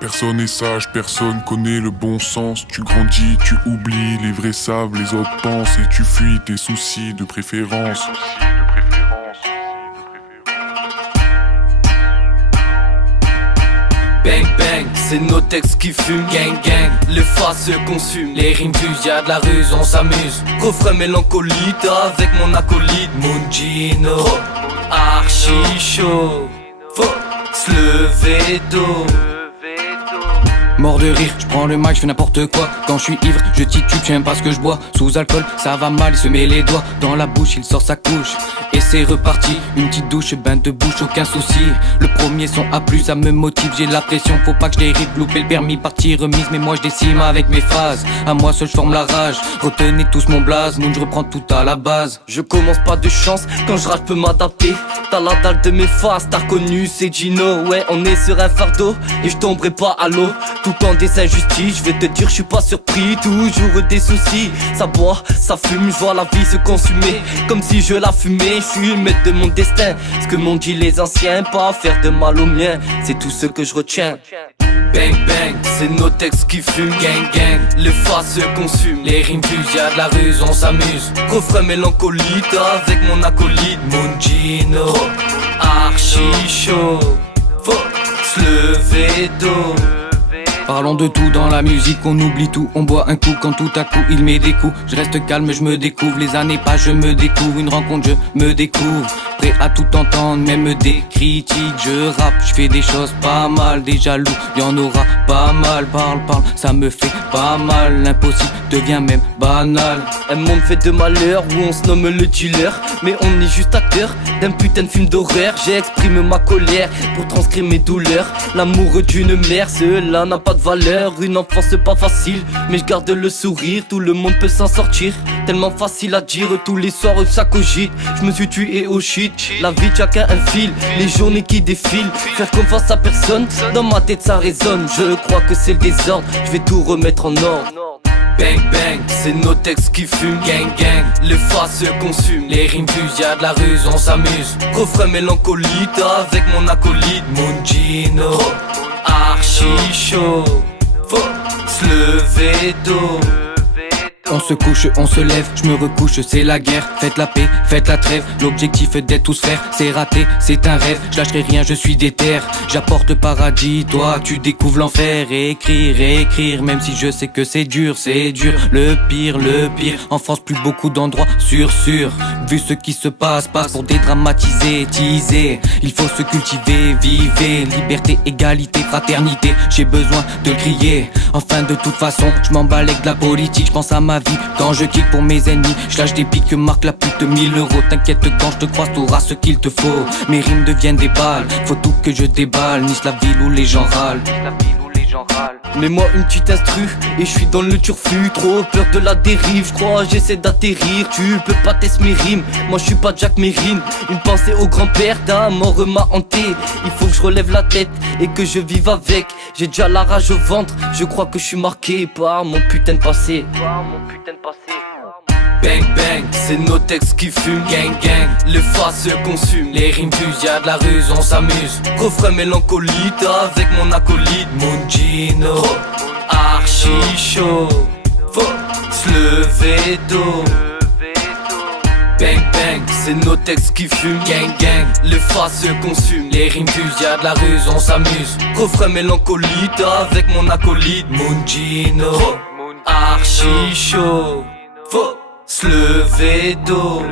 Personne n'est sage, personne connaît le bon sens. Tu grandis, tu oublies, les vrais savent, les autres pensent. Et tu fuis tes soucis de préférence. Bang bang, c'est nos textes qui fument. Gang gang, les faces se consument. Les rimes fusillades, la ruse, on s'amuse. Refrain mélancolique avec mon acolyte Mungino. Archi chaud, faut se lever d'eau. Mort de rire, je prends le mic, je fais n'importe quoi. Quand je suis ivre, je titube, j'aime pas ce que je bois. Sous alcool, ça va mal, il se met les doigts dans la bouche, il sort sa couche. Et c'est reparti, une petite douche, bain de bouche, aucun souci. Le premier son A+, ça me motive, j'ai la pression. Faut pas que je dérive, louper le permis, partie remise. Mais moi je décime avec mes phases, à moi seul je forme la rage. Retenez tous mon blaze, Moon, je reprends tout à la base. Je commence pas de chance, quand je rate peux m'adapter. T'as la dalle de mes faces, t'as reconnu c'est Gino. Ouais, on est sur un fardeau, et je tomberai pas à l'eau. Tout le temps des injustices, je vais te dire je suis pas surpris. Toujours des soucis, ça boit, ça fume. Je vois la vie se consumer, comme si je la fumais. Je suis le maître de mon destin, ce que m'ont dit les anciens. Pas faire de mal au mien, c'est tout ce que je retiens. Bang bang, c'est nos textes qui fument. Gang gang, les faces se consument. Les rimes fusillades, la ruse, on s'amuse. Refrain mélancolique avec mon acolyte Mungino. Archi chaud, faut se lever d'eau. Parlons de tout dans la musique, on oublie tout, on boit un coup quand tout à coup il met des coups. Je reste calme, je me découvre, les années passent, je me découvre, une rencontre, je me découvre. Prêt à tout entendre, même des critiques, je rappe, je fais des choses pas mal, des jaloux, y'en aura pas mal. Parle, ça me fait pas mal, l'impossible devient même banal. Un monde fait de malheur où on se nomme le dealer, mais on est juste acteur d'un putain de film d'horreur. J'exprime ma colère pour transcrire mes douleurs. L'amour d'une mère, cela n'a pas de valeur. Une enfance pas facile, mais je garde le sourire. Tout le monde peut s'en sortir, tellement facile à dire. Tous les soirs ça cogite, je me suis tué au shit. La vie de chacun un fil, les journées qui défilent. Faire confiance à personne, dans ma tête ça résonne. Je crois que c'est le désordre, je vais tout remettre en ordre. Bang bang, c'est nos textes qui fument. Gang gang, les faces se consument. Les rimes fusillades, la ruse, on s'amuse. Refrain mélancolique avec mon acolyte Mungino. Archi chaud, faut se lever d'eau. On se couche, on se lève, je me recouche, c'est la guerre. Faites la paix, faites la trêve, l'objectif est d'être tous frères. C'est raté, c'est un rêve, je lâcherai rien, je suis déter. J'apporte le paradis, toi tu découvres l'enfer. Écrire, même si je sais que c'est dur. Le pire, en France plus beaucoup d'endroits sûr. Vu ce qui se passe pour dédramatiser, teaser. Il faut se cultiver, vivez, liberté, égalité, fraternité. J'ai besoin de le crier, enfin de toute façon, je m'emballe avec de la politique, je pense à ma vie quand je kick pour mes ennemis. Je lâche des pics que marque la pute de 1000 euros. T'inquiète quand je te croise, t'auras ce qu'il te faut. Mes rimes deviennent des balles, faut tout que je déballe. Nice la ville où les gens râlent. Mets-moi une petite instru et je suis dans le turfu. Trop peur de la dérive, je crois j'essaie d'atterrir. Tu peux pas tester mes rimes, moi je suis pas Jack Mérine. Une pensée au grand-père d'un mort m'a hanté. Il faut que je relève la tête et que je vive avec. J'ai déjà la rage au ventre, je crois que je suis marqué par mon putain de passé. Bang bang, c'est nos textes qui fument. Gang gang, les faces se consument. Les rimes fusillades, la ruse, on s'amuse. Refrain mélancolique avec mon acolyte Mungino. Archi chaud, faut se lever d'eau. Bang bang, c'est nos textes qui fument. Gang gang, les faces se consument. Les rimes fusillades, la ruse, on s'amuse. Refrain mélancolique avec mon acolyte Mungino. Archi chaud, faut se lever d'eau.